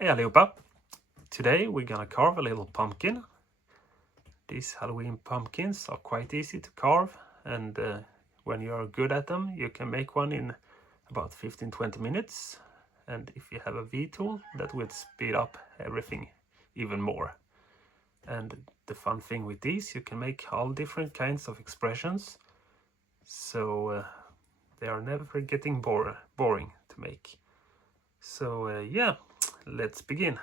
Hey allihopa! Today we're gonna carve a little pumpkin. These Halloween pumpkins are quite easy to carve, and when you're good at them you can make one in about 15-20 minutes, and if you have a V-tool that will speed up everything even more. And the fun thing with these, you can make all different kinds of expressions, so they are never getting boring to make. So yeah, let's begin.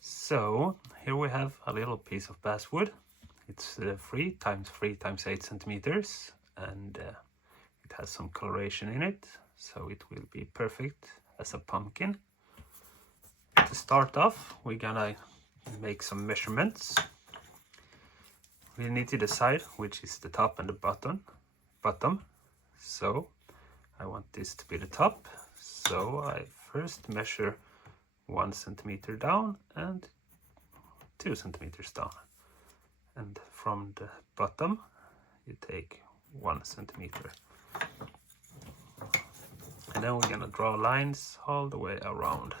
So here we have a little piece of basswood. It's 3 times 3 times 8 centimeters, and it has some coloration in it, so it will be perfect as a pumpkin. To start off, we're gonna make some measurements. We need to decide which is the top and the bottom. So I want this to be the top, so I first measure 1 centimeter down and 2 centimeters down, and from the bottom you take 1 centimeter, and then we're gonna draw lines all the way around.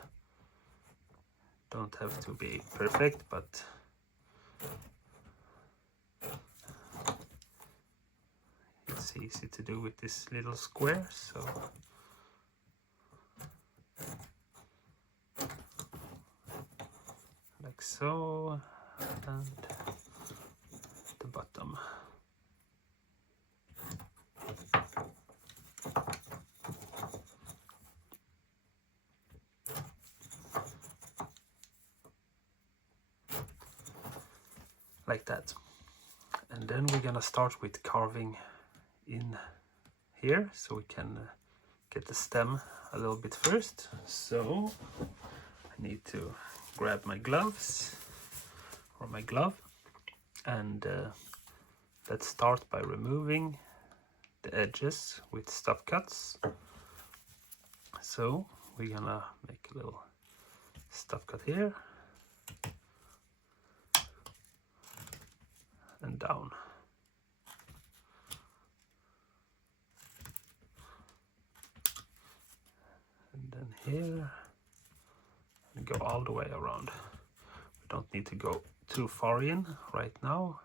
Don't have to be perfect, but it's easy to do with this little square. So like so, and the bottom. Like that. And then we're gonna start with carving in here, so we can get the stem a little bit first. So I need to grab my gloves or my glove, and let's start by removing the edges with stop cuts. So we're gonna make a little stop cut here and down, and then here, and go all the way around. We don't need to go too far in right now.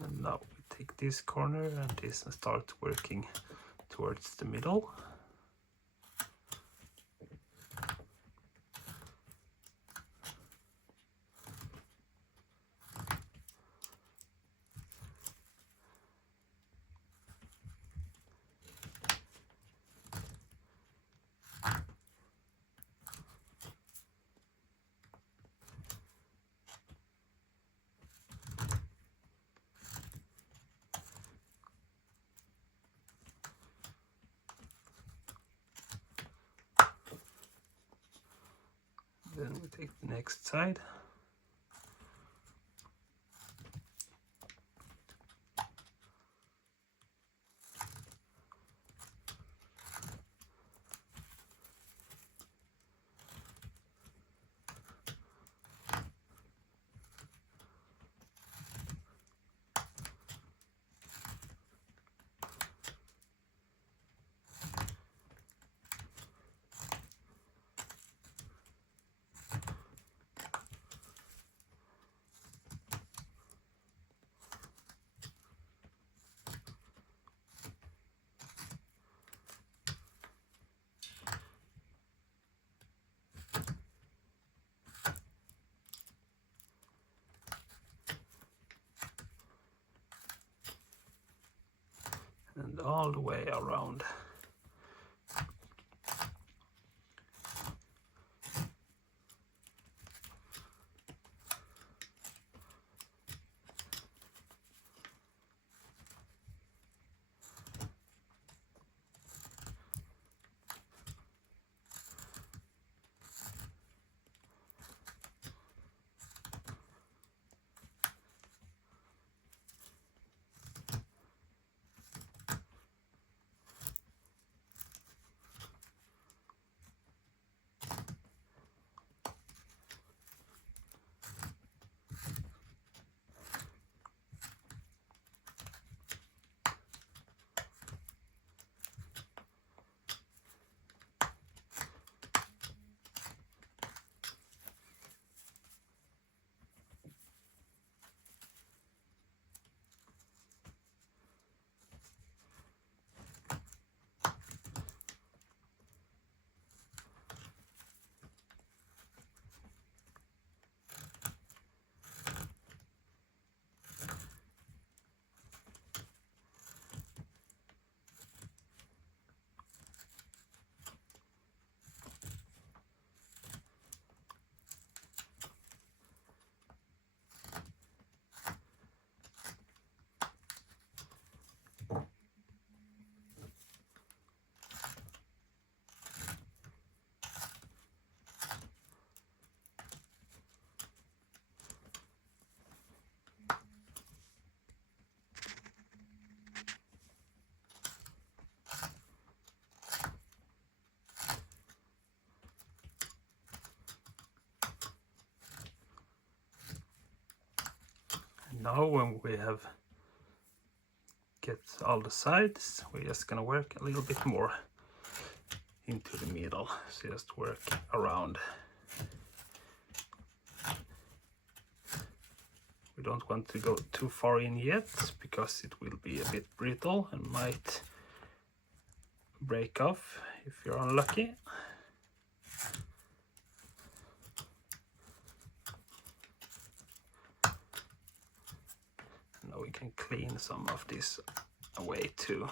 And now we take this corner and this and start working towards the middle. Then we take the next side. And all the way around. Now when we have get all the sides, we're just gonna work a little bit more into the middle. So just work around. We don't want to go too far in yet because it will be a bit brittle and might break off if you're unlucky. Now we can clean some of this away too.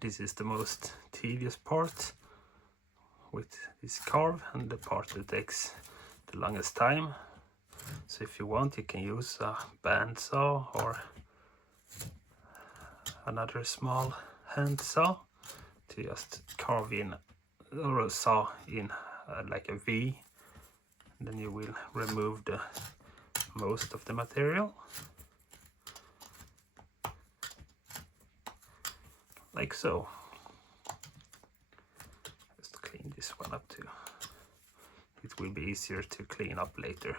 This is the most tedious part with this carve and the part that takes the longest time. So if you want, you can use a bandsaw or another small hand saw to just carve in or saw in like a V. And then you will remove the most of the material. Like so. Just clean this one up too. It will be easier to clean up later.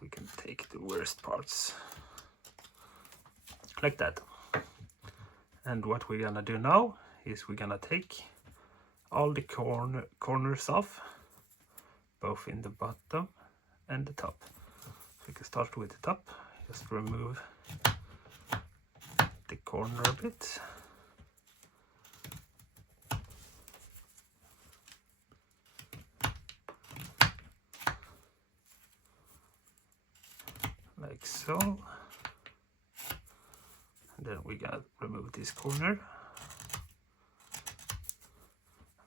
We can take the worst parts. Like that. And what we're gonna do now is we're gonna take all the corners off, both in the bottom and the top. So we can start with the top. Just remove the corner a bit. Like so. And then we gotta remove this corner.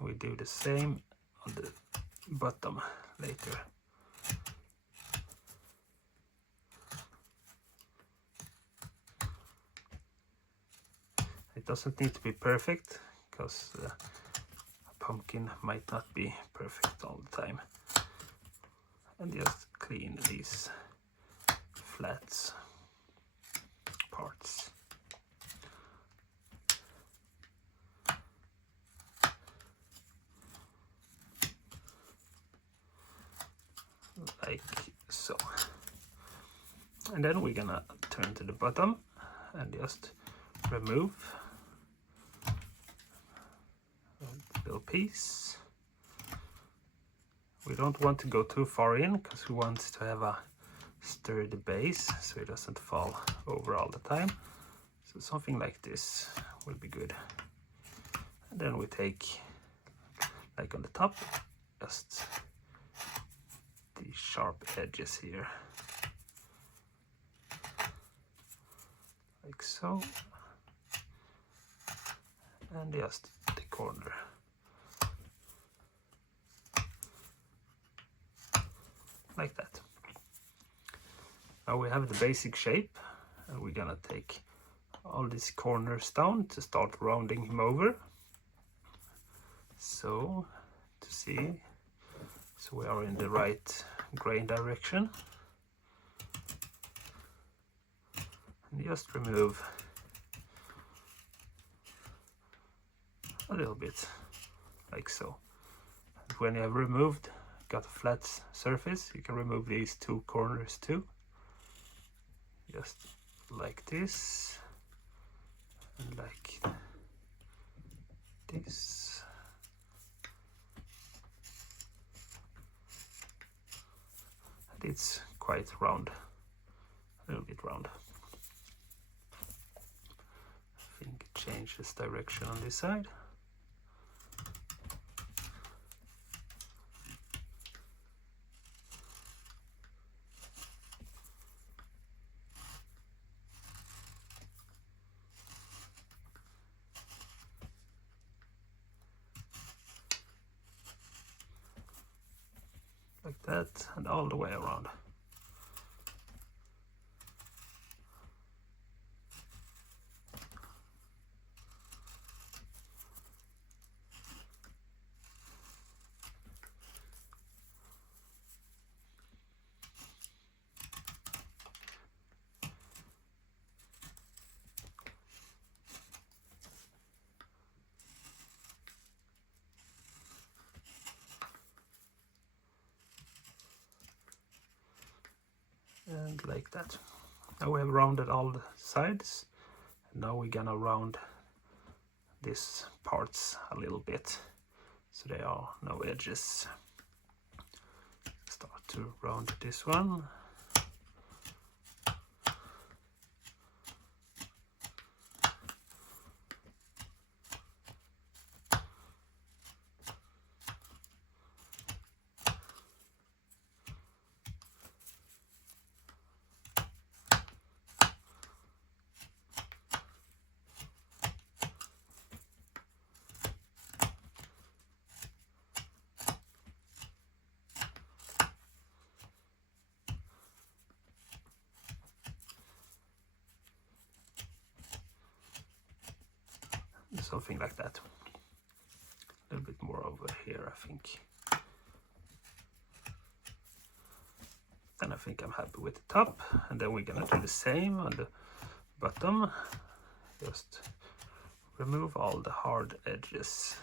We do the same on the bottom later. It doesn't need to be perfect because a pumpkin might not be perfect all the time. And just clean these flat parts. Like so. And then we're gonna turn to the bottom and just remove a little piece. We don't want to go too far in because we want to have a sturdy base so it doesn't fall over all the time. So something like this will be good. And then we take, like on the top, just these sharp edges here. Like so. And just the corner. Like that. Now we have the basic shape, and we're gonna take all these corners down to start rounding him over. So, to see, so we are in the right grain direction. And just remove a little bit, like so. And when you have removed, got a flat surface, you can remove these two corners too. Just like this, and like this. And it's quite round, a little bit round. I think it changes direction on this side. Like that, and all the way around. and like that. Now we have rounded all the sides. Now we're gonna round these parts a little bit so there are no edges. Start to round this one. Something like that. A little bit more over here, I think. Then I think I'm happy with the top, and then we're gonna do the same on the bottom. Just remove all the hard edges.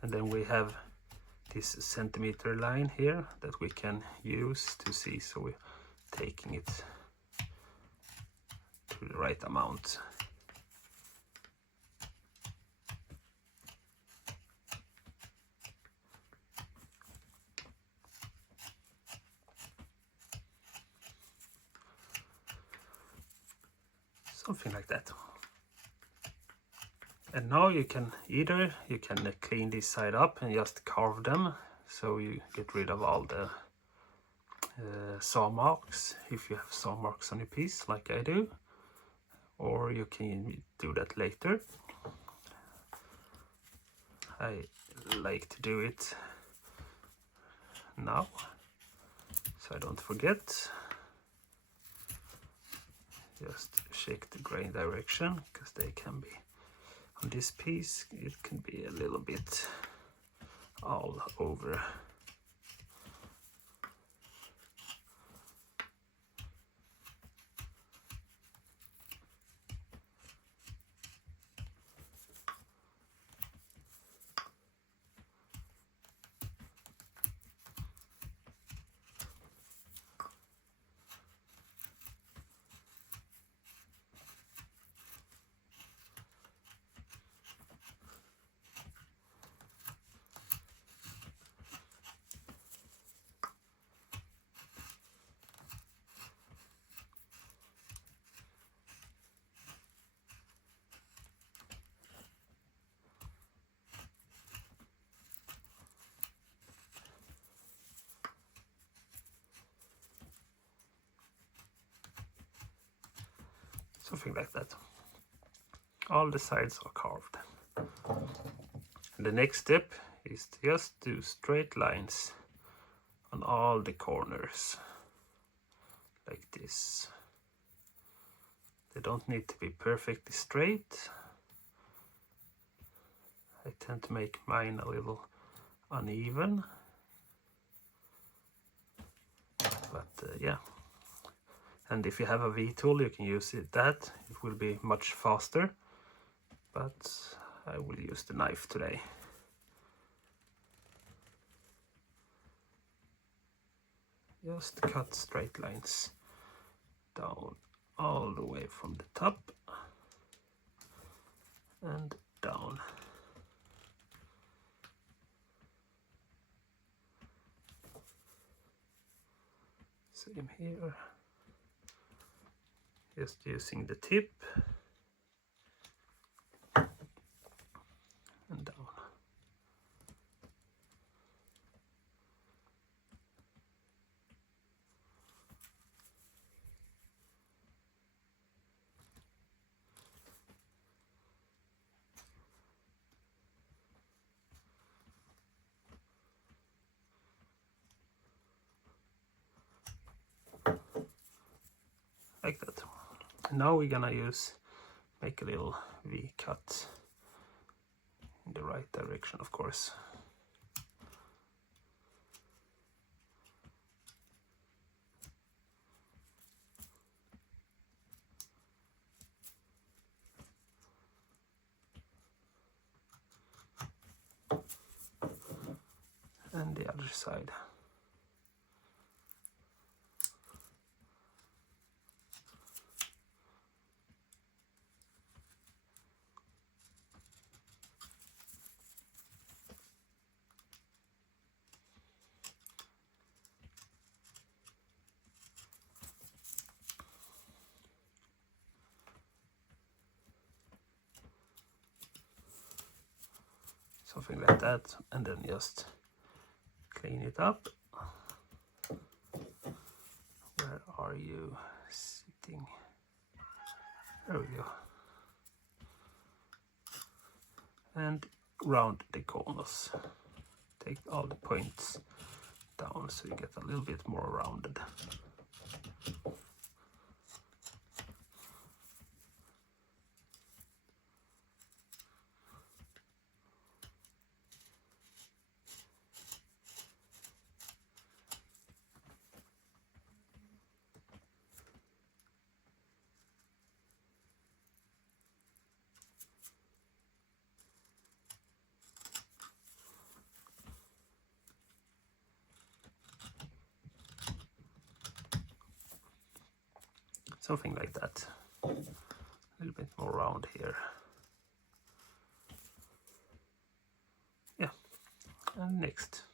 And then we have this centimeter line here that we can use to see, so we're taking it to the right amount. Something like that. And now you can clean this side up and just carve them, so you get rid of all the saw marks, if you have saw marks on your piece like I do, or you can do that later. I like to do it now so I don't forget. Just check the grain direction, because they can be on this piece, it can be a little bit all over. Something like that. All the sides are carved. And the next step is to just do straight lines on all the corners, like this. They don't need to be perfectly straight. I tend to make mine a little uneven, but yeah. And if you have a V-tool, you can use it. It will be much faster, but I will use the knife today. Just cut straight lines down all the way from the top and down. Same here. Just using the tip and down. Like that. Now we're gonna make a little V cut in the right direction, of course. And the other side. something like that, and then just clean it up. Where are you sitting? There we go. And round the corners. Take all the points down so you get a little bit more rounded. Something like that. A little bit more round here. Yeah, and next.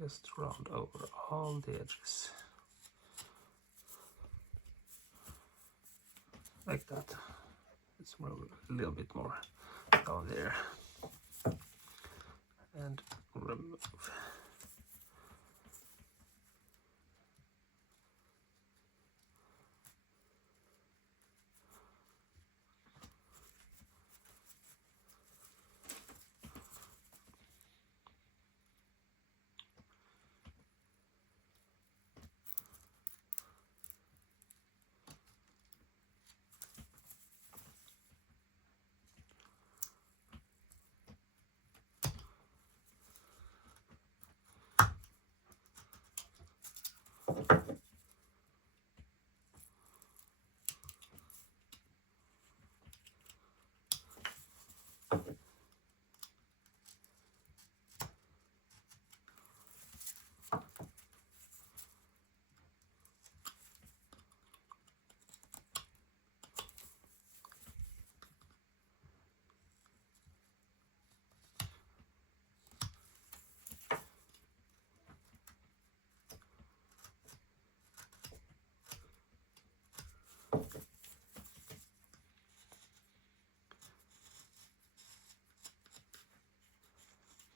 Just round over all the edges. Like that. Let's move a little bit more down there. And remove.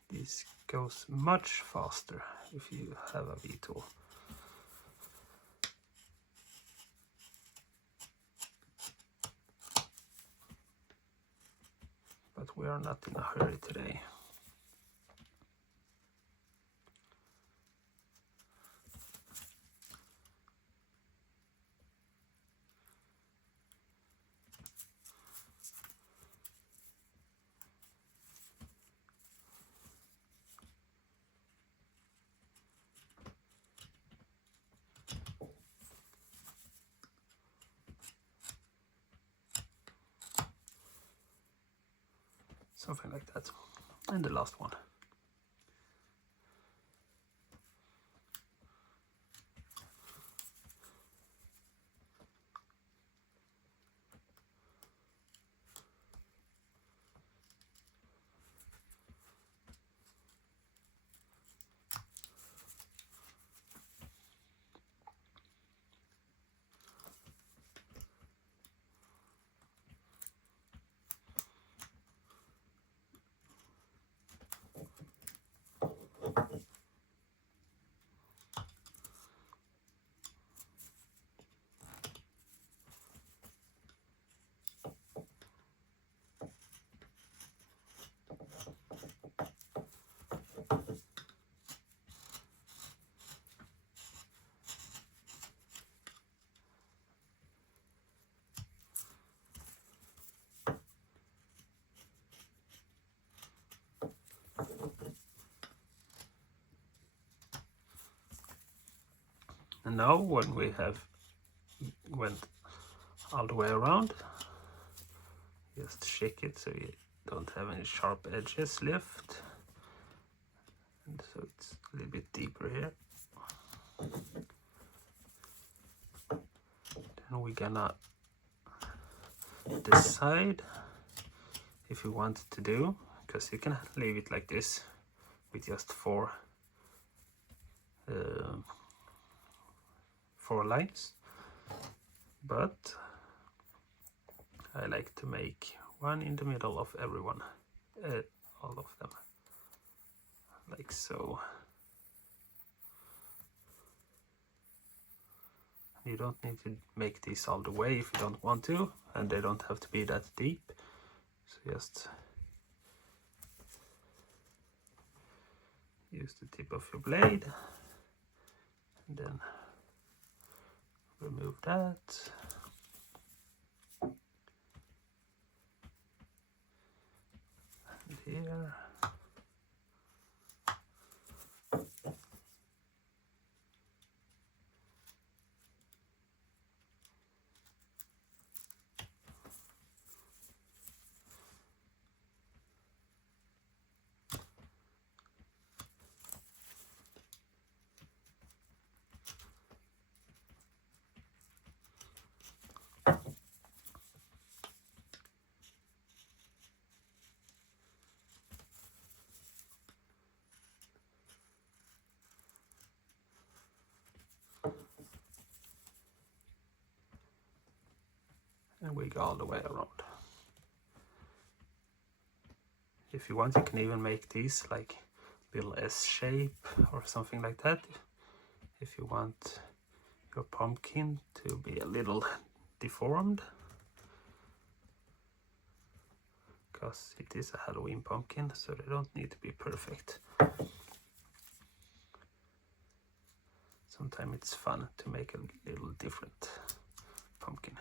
This goes much faster if you have a V-tool. But we are not in a hurry today. Something like that. And the last one. And now when we have went all the way around, just shake it so you don't have any sharp edges left, and so it's a little bit deeper here. Then we're gonna decide if you want to do, because you can leave it like this with just four lines, but I like to make one in the middle of everyone, all of them, like so. You don't need to make these all the way if you don't want to, and they don't have to be that deep. So just use the tip of your blade and then remove that. And here. And we go all the way around. If you want, you can even make these like little S shape or something like that. If you want your pumpkin to be a little deformed, because it is a Halloween pumpkin, so they don't need to be perfect. Sometimes it's fun to make a little different pumpkin.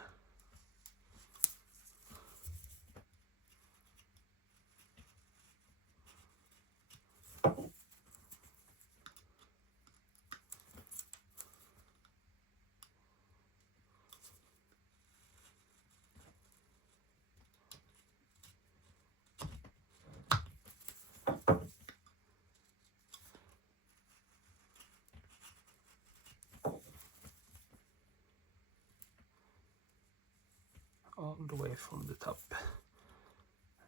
All the way from the top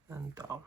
and down.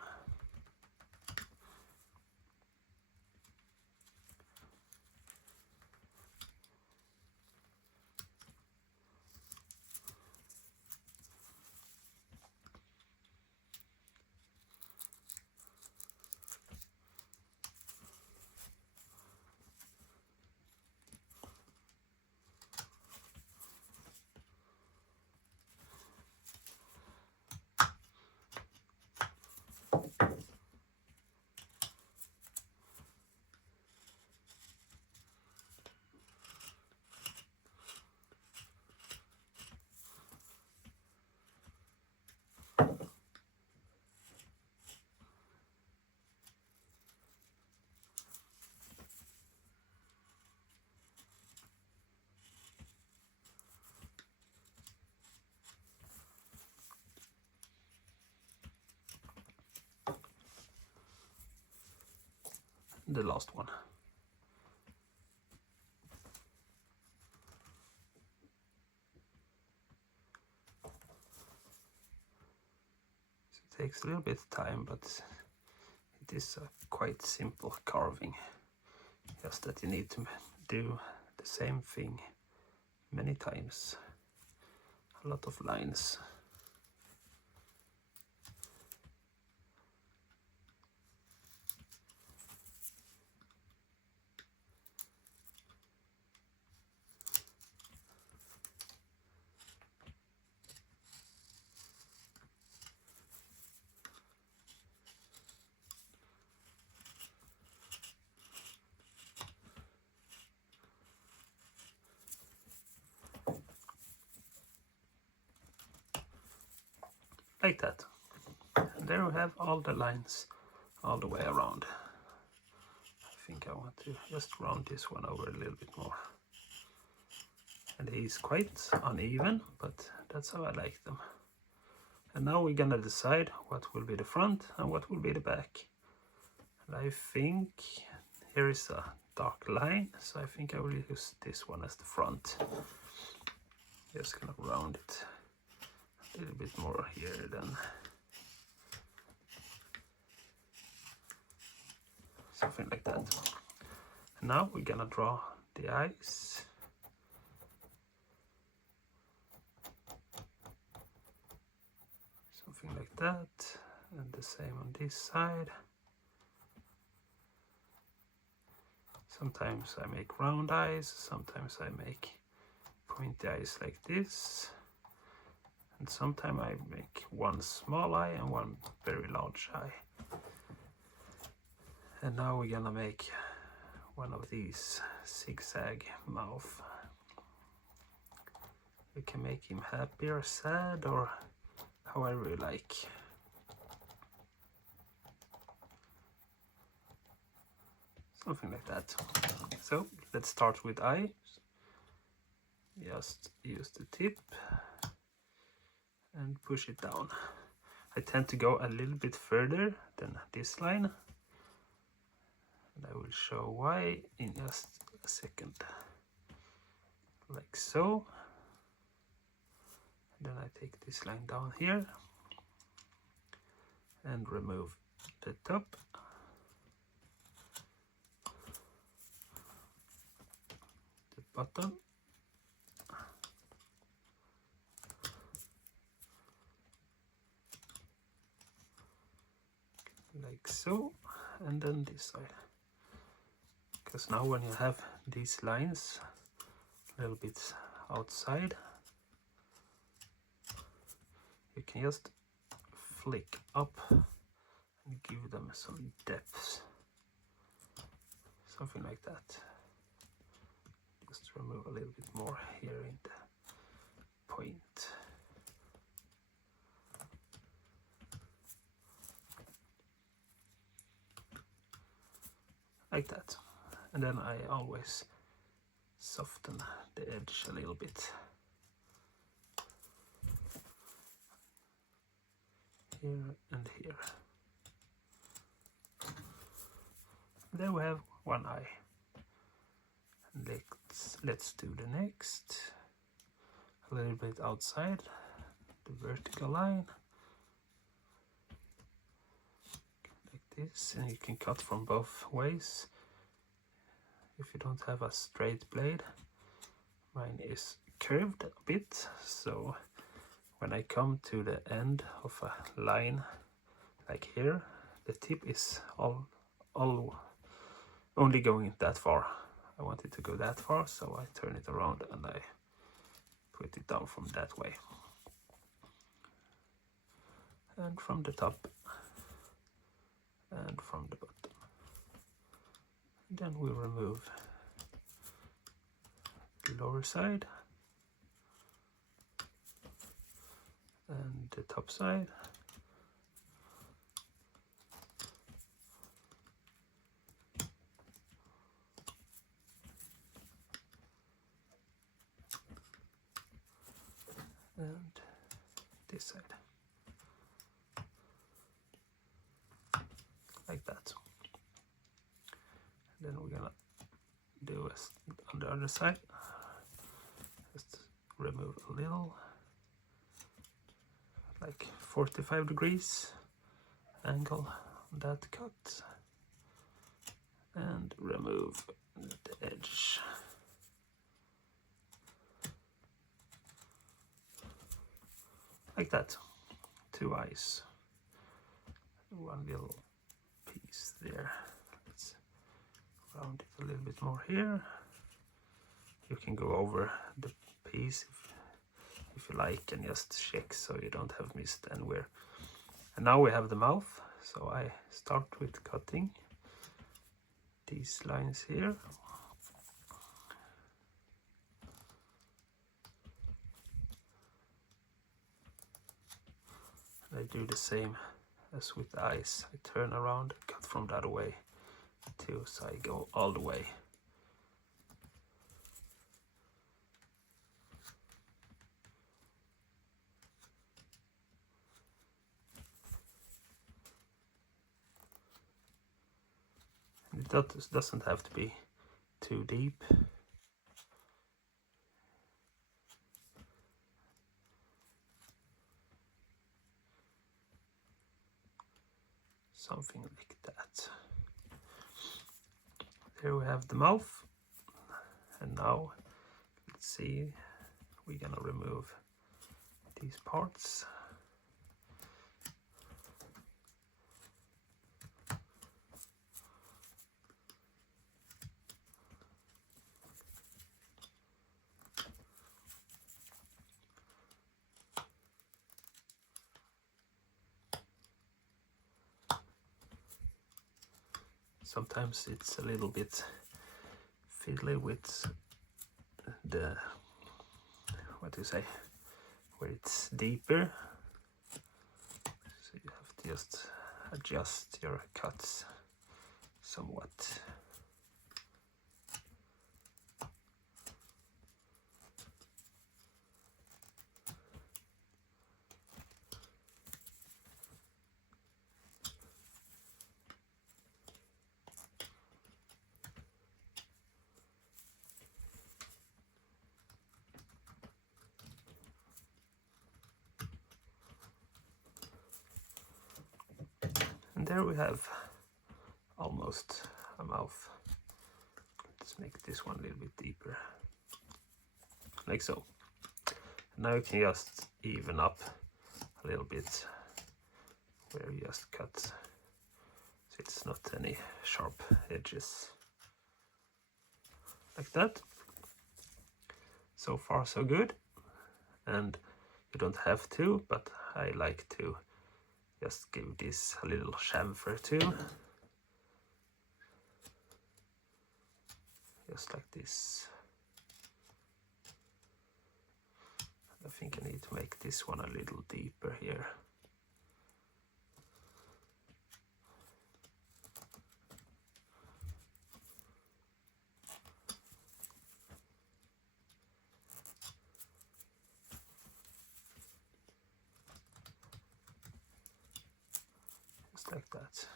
The last one. So it takes a little bit of time, but it is a quite simple carving. Just that you need to do the same thing many times. A lot of lines. Like that. And there we have all the lines all the way around. I think I want to just round this one over a little bit more. And he's quite uneven, but that's how I like them. And now we're gonna decide what will be the front and what will be the back. And I think here is a dark line, so I think I will use this one as the front. Just gonna round it a little bit more here then. Something like that. And now we're gonna draw the eyes. Something like that, and the same on this side. Sometimes I make round eyes, sometimes I make pointy eyes like this, and sometimes I make one small eye and one very large eye. And now we're gonna make one of these zigzag mouth. You can make him happy or sad or however you like. Something like that. So let's start with eyes. Just use the tip and push it down. I tend to go a little bit further than this line, and I will show why in just a second. Like so. Then I take this line down here and remove the top. The bottom. Like so, and then this side. Because now when you have these lines a little bit outside, you can just flick up and give them some depth. Something like that. Just remove a little bit more here in the point. Like that. And then I always soften the edge a little bit. Here and here. There we have one eye. And let's do the next. A little bit outside the vertical line. Like this, and you can cut from both ways if you don't have a straight blade. Mine is curved a bit, so when I come to the end of a line like here, the tip is only going that far. I want it to go that far, so I turn it around and I put it down from that way. And from the top and from the bottom. And then we remove the lower side and the top side. And this side. Like that. And then we're gonna do as on the other side. Just remove a little, like 45 degrees angle on that cut, and remove the edge. Like that. Two eyes. One little piece there. Let's round it a little bit more here. You can go over the piece if you like and just check so you don't have missed anywhere. And now we have the mouth, so I start with cutting these lines here. I do the same as with the eyes. I turn around and cut from the other way too, so I go all the way. doesn't have to be too deep. Something like that. There we have the mouth. And now, let's see, we're gonna remove these parts. Sometimes it's a little bit fiddly with the, what do you say, where it's deeper. So you have to just adjust your cuts somewhat. And there we have almost a mouth. Let's make this one a little bit deeper, like so. Now you can just even up a little bit where you just cut, so it's not any sharp edges. Like that. So far so good, and you don't have to, but I like to just give this a little chamfer too. Just like this. I think I need to make this one a little deeper here. Just like that.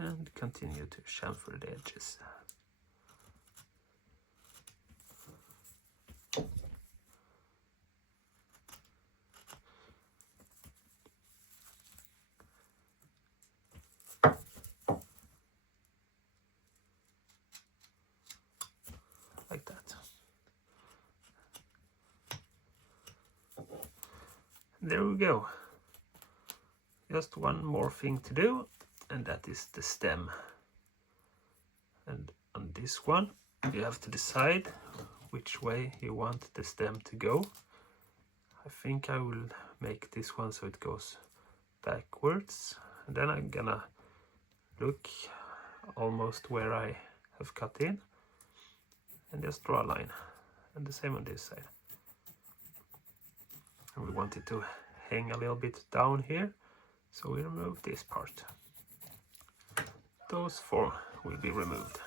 And continue to chamfer the edges. Like that. There we go. Just one more thing to do, and that is the stem. And on this one you have to decide which way you want the stem to go. I think I will make this one so it goes backwards, and then I'm gonna look almost where I have cut in and just draw a line, and the same on this side. And we want it to hang a little bit down here, so we remove this part. Those four will be removed,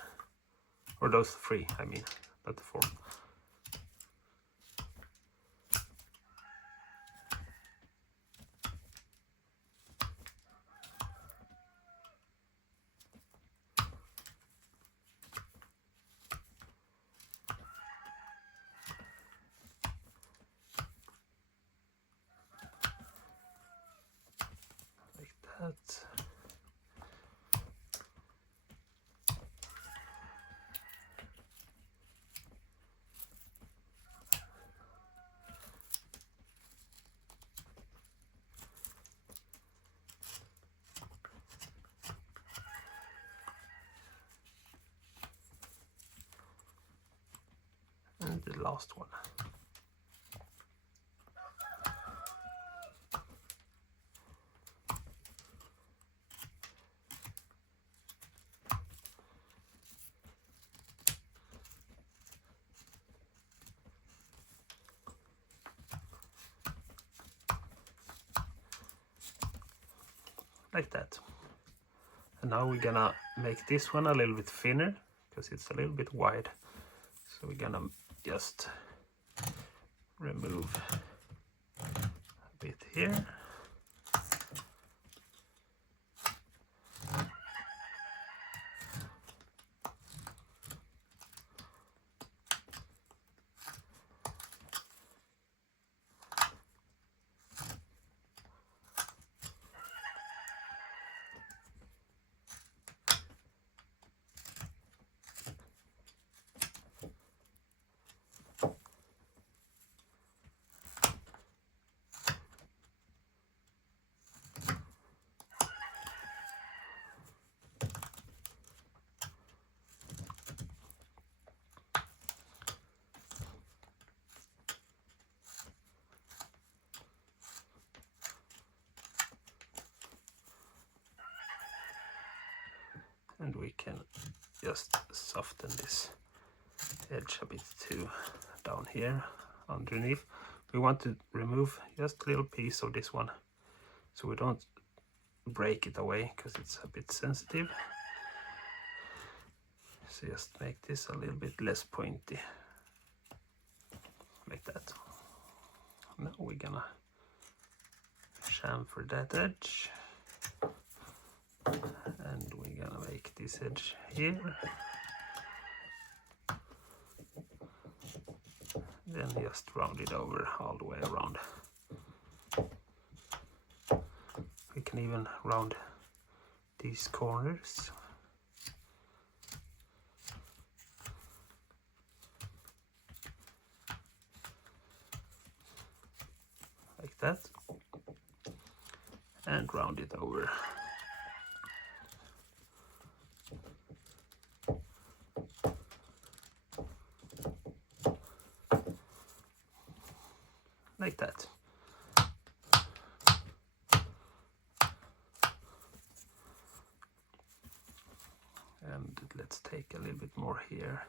or those three, I mean, not the four. Like that. And the last one. Like that. And now we're gonna make this one a little bit thinner because it's a little bit wide. So we're gonna just remove a bit here. And we can just soften this edge a bit too down here underneath. We want to remove just a little piece of this one so we don't break it away because it's a bit sensitive. So just make this a little bit less pointy, like that. Now we're gonna chamfer that edge, and we're gonna make this edge here. Then just round it over all the way around. We can even round these corners. Like that. And round it over. Like that. And let's take a little bit more here,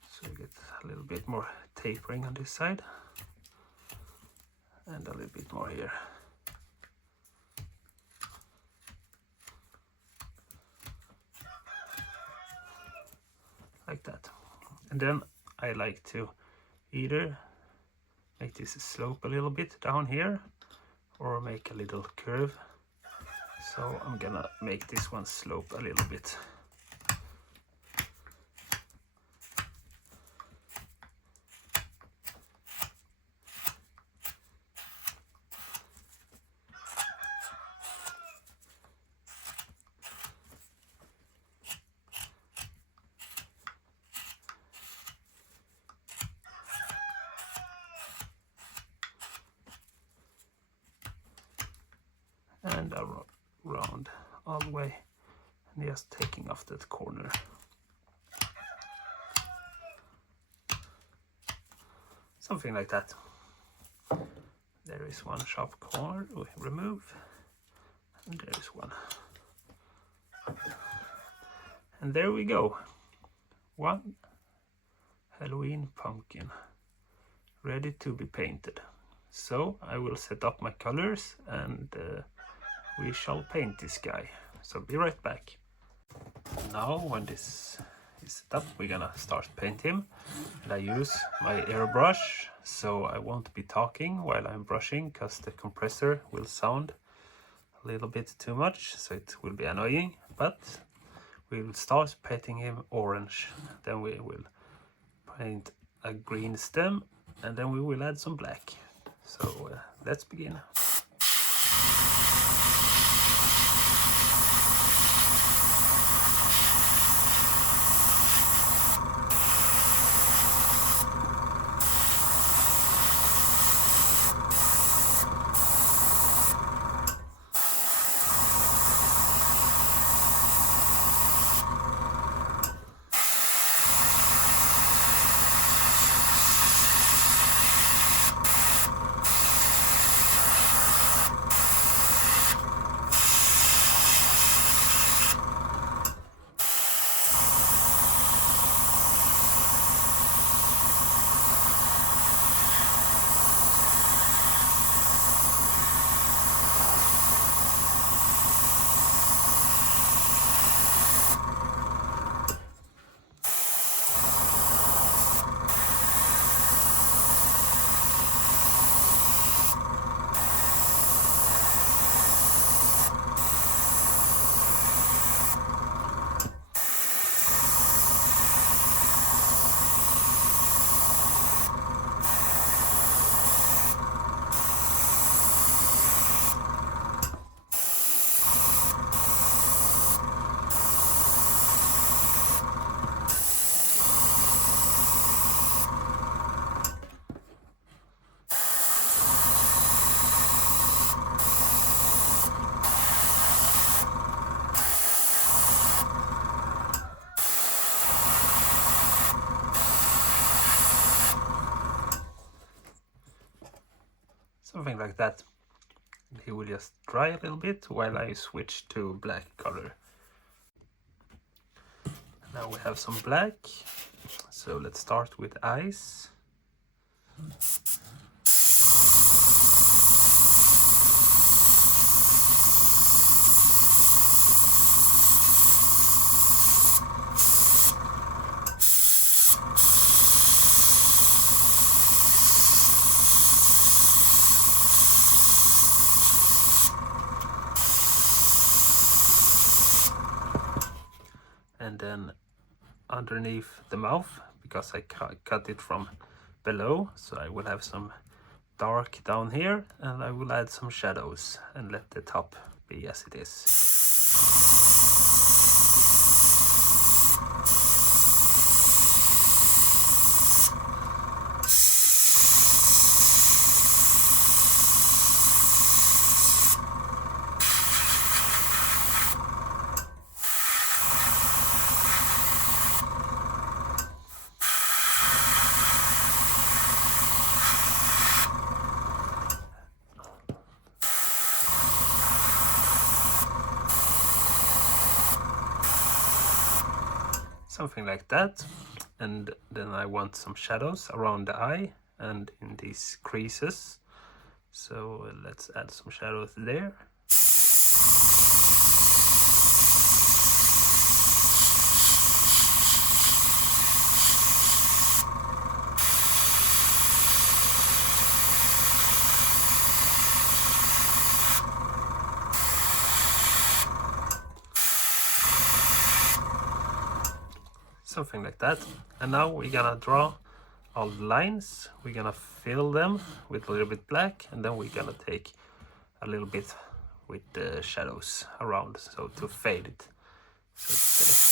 so we get a little bit more tapering on this side, and a little bit more here. Like that. And then I like to either make this slope a little bit down here or make a little curve. So I'm gonna make this one slope a little bit. And around all the way, and just taking off that corner. Something like that. There is one sharp corner we remove, and there is one. And there we go. One Halloween pumpkin ready to be painted. So I will set up my colors and we shall paint this guy. So be right back. Now when this is set up, we're gonna start paint him. And I use my airbrush, so I won't be talking while I'm brushing because the compressor will sound a little bit too much, so it will be annoying. But we will start painting him orange, then we will paint a green stem, and then we will add some black. So let's begin. Something like that. He will just dry a little bit while I switch to black color. Now we have some black, so let's start with eyes. And then underneath the mouth, because I cut it from below, so I will have some dark down here, and I will add some shadows and let the top be as it is. Something like that. And then I want some shadows around the eye and in these creases. So let's add some shadows there. Something like that. And now we're gonna draw all the lines. We're gonna fill them with a little bit black, and then we're gonna take a little bit with the shadows around, so to fade it, so to say.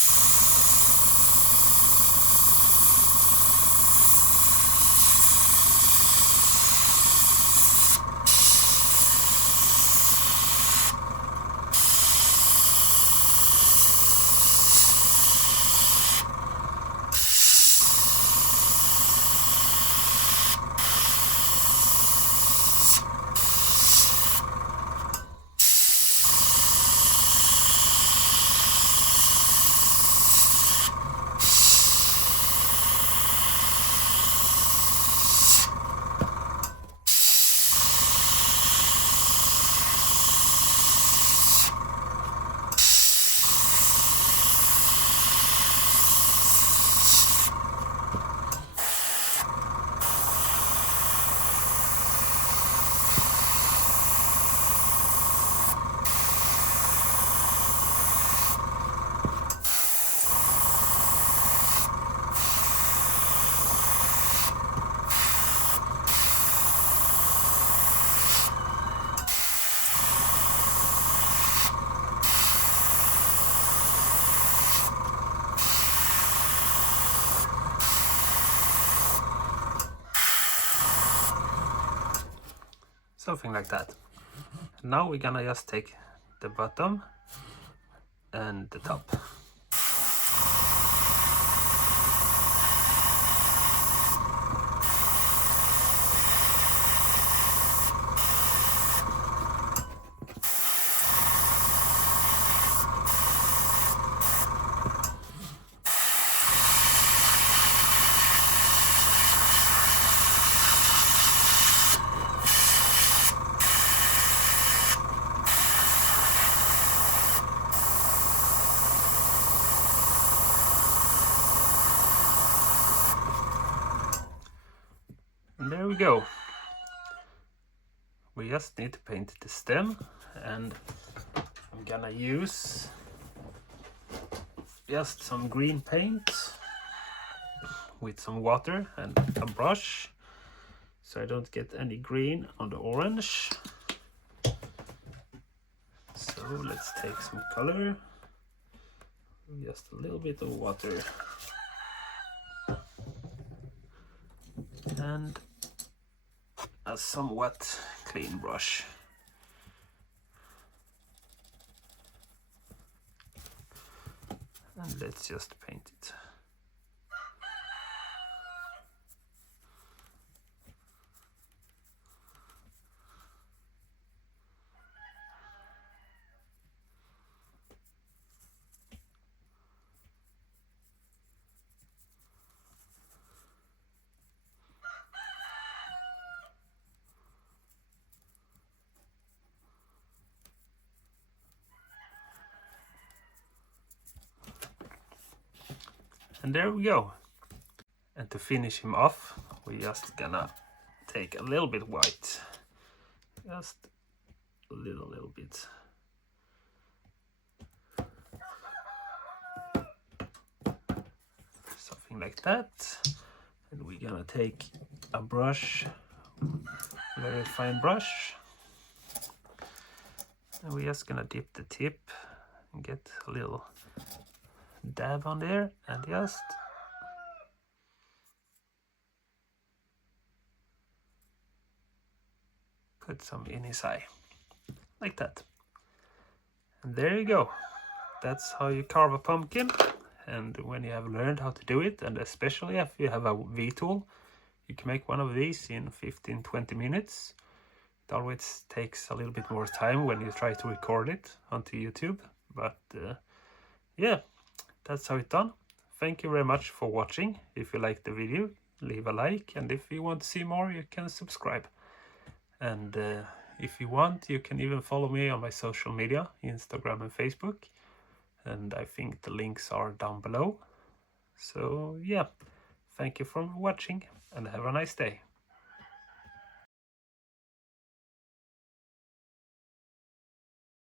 Something like that. Now we're gonna just take the bottom and the top. And there we go. We just need to paint the stem, and I'm gonna use just some green paint with some water and a brush, so I don't get any green on the orange. So let's take some color, just a little bit of water, and a somewhat clean brush. And let's just paint it. And there we go. And to finish him off, we're just gonna take a little bit white. Just a little bit. Something like that. And we're gonna take a brush, very fine brush. And we're just gonna dip the tip and get a little dab on there and just put some in his eye, like that. And there you go. That's how you carve a pumpkin. And when you have learned how to do it, and especially if you have a V-tool, you can make one of these in 15-20 minutes. It always takes a little bit more time when you try to record it onto YouTube. But yeah, that's how it's done. Thank you very much for watching. If you liked the video, leave a like. And if you want to see more, you can subscribe. And if you want, you can even follow me on my social media, Instagram and Facebook. And I think the links are down below. So yeah, thank you for watching and have a nice day.